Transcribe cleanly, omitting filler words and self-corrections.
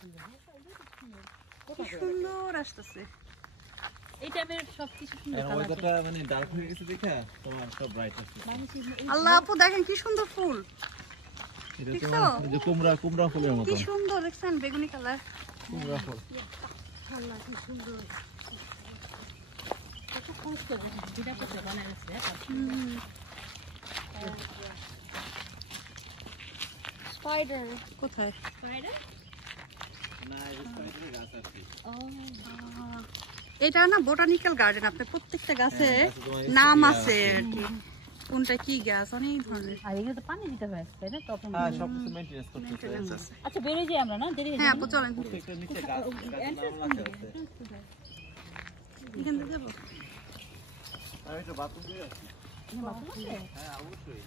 কি সুন্দর আসতেছে। এই টাইপের সবকিছু সুন্দর কালার। ওইটা মানে ডার্ক হয়ে গেছে দেখা তোমার সব ব্রাইট আছে। আল্লাহ আপু দেখেন কি সুন্দর ফুল। এটা তোমার এই যে কুমড়া ফুলের মতো। কি সুন্দর দেখছেন বেগুনি কালার। কুমড়া ফুল। আল্লাহ কি সুন্দর। কত খরচ করে যেটা করতে বানাইছে। স্পাইডার কোথায়? স্পাইডার? না, এটা স্পাইডারের গাছ আছে। এটা না বোটানিক্যাল গার্ডেন, আপনি প্রত্যেকটা গাছে নাম আছে আর কি, কোনটা কি গাছ অনেক ধরনের। আর এগুলো তো পানি দিতে হয় তাই না? তখন হ্যাঁ, সব কিছু মেইনটেনেন্স করতে হবে। আচ্ছা বেরিয়ে যাই আমরা না, দেরি হয়ে হ্যাঁ আপু চলেন প্রত্যেকটা নিচে গাছ নাম আছে। এখান থেকে যাবো। আর এটা বাথরুম দিয়ে আছে। বাথরুম আছে? হ্যাঁ, অবশ্যই।